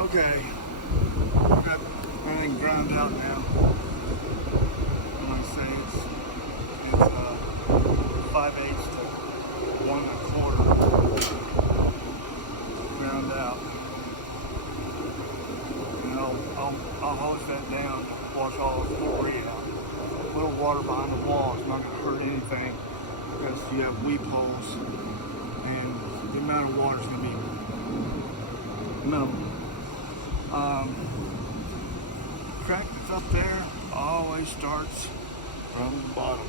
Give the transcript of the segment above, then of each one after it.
Okay, I've got everything ground out now. When I say it's 5/8 to 1 1/4 ground out. And I'll hose that down to wash all the debris out. A little water behind the wall is not going to hurt anything because you have weep holes and the amount of water is going to be minimal. Crack that's up there always starts from the bottom,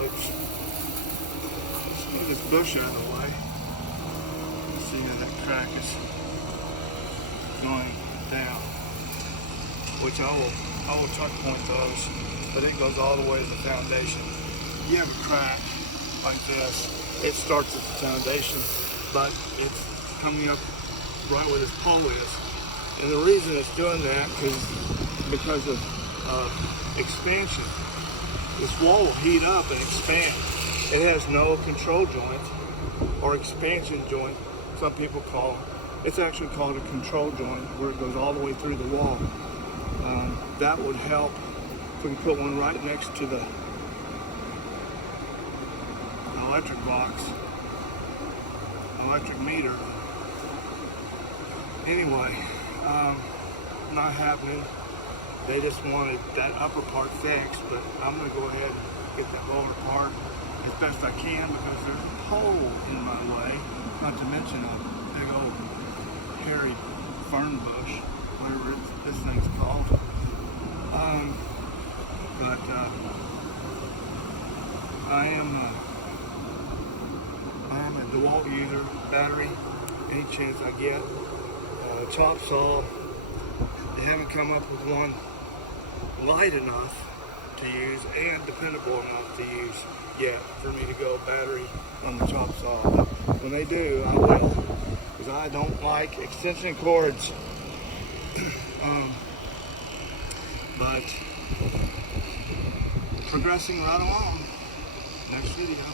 which, let's move this bush out of the way. See how that crack is going down, which I will tuck point those, but it goes all the way to the foundation. You have a crack like this, it starts at the foundation, but it's coming up right where this pole is. And the reason it's doing that is because of expansion. This wall will heat up and expand. It has no control joint or expansion joint, some people call them. It's actually called a control joint where it goes all the way through the wall. That would help if we can put one right next to the electric box, electric meter. Anyway, not happening. They just wanted that upper part fixed, but I'm going to go ahead and get that lower part as best I can because there's a pole in my way, not to mention a big old hairy fern bush, whatever this thing's called. I am a DeWalt user, battery, any chance I get. Chop saw, they haven't come up with one light enough to use and dependable enough to use yet for me to go battery on the chop saw. But when they do, I will, because I don't like extension cords. But progressing right along. Next video.